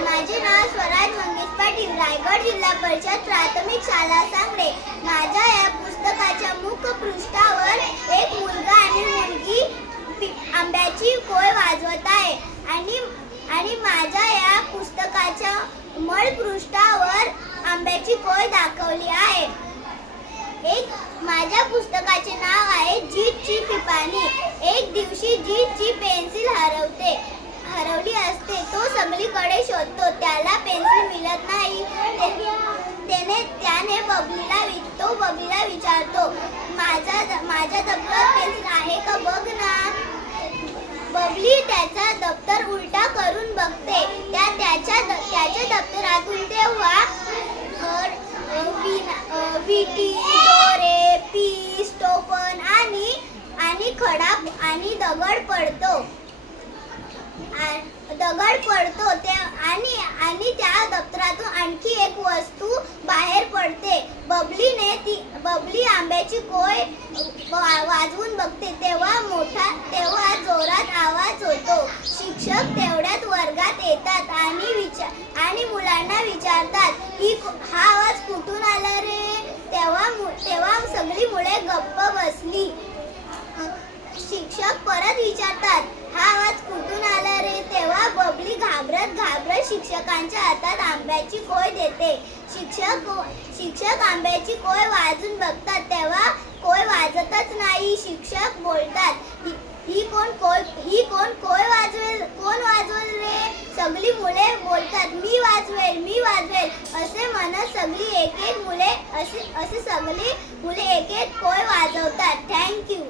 माझे नाव स्वराज मंगेश पाटील रायगड जिल्हा परिषद प्राथमिक शाळा सांगडे माझ्या या पुस्तकाच्या मुखपृष्ठावर एक मुलगा आणि मुलगी आंब्याची कोय वाजवत आहे. आणि आणि माझ्या या पुस्तकाच्या मळपृष्ठावर आंब्याची कोय दाखवली आहे. एक माझ्या पुस्तकाचे नाव आहे जीतची पिपाणी एक दिवशी जीतची पेन्सिल हरवते हरवली असते बबलीकडे शोधतो त्याला पेन्सिल मिळत नाही. त्याने त्याने बबलीला तो बबलीला विचारतो माझा माझ्या दप्तरात पेन्सिल आहे का? बघ ना. बबली त्याचा दप्तर उलटा करून बघते. त्या त्याच्या त्याच्या दप्तरातून तेव्हा विना- विटी दोरे पीस टोपण आणि आणि खडा आणि दगड पडतो. दगड पडतो ते आणि आणि त्या दप्तरातून आणखी एक वस्तू बाहेर पडते. बबलीने ती बबली आंब्याची कोय वा- वाजवून बघते. तेव्हा मोठा तेव्हा जोरात आवाज होतो. शिक्षक तेवढ्यात वर्गात येतात आणि विचार आणि मुलांना विचारतात की हा आवाज कुठून आला रे? तेव्हा तेव्हा सगळी मुले गप्प बसली. शिक्षक परत विचारतात शिक्षकांच्या हातात आंब्याची कोय देते? शिक्षक हो- शिक्षक आंब्याची कोय वाजून बघतात? तेव्हा कोय वाजतच नाही शिक्षक बोलतात ही कोण कोय ही कोण कोय वाजवेल? कोण वाजवेल रे? सगळी मुले बोलतात मी वाजवेल मी वाजवेल. असे म्हणत सगळी एक एक मुले असे असे सगळी मुले एक एक कोय वाजवतात. थँक्यू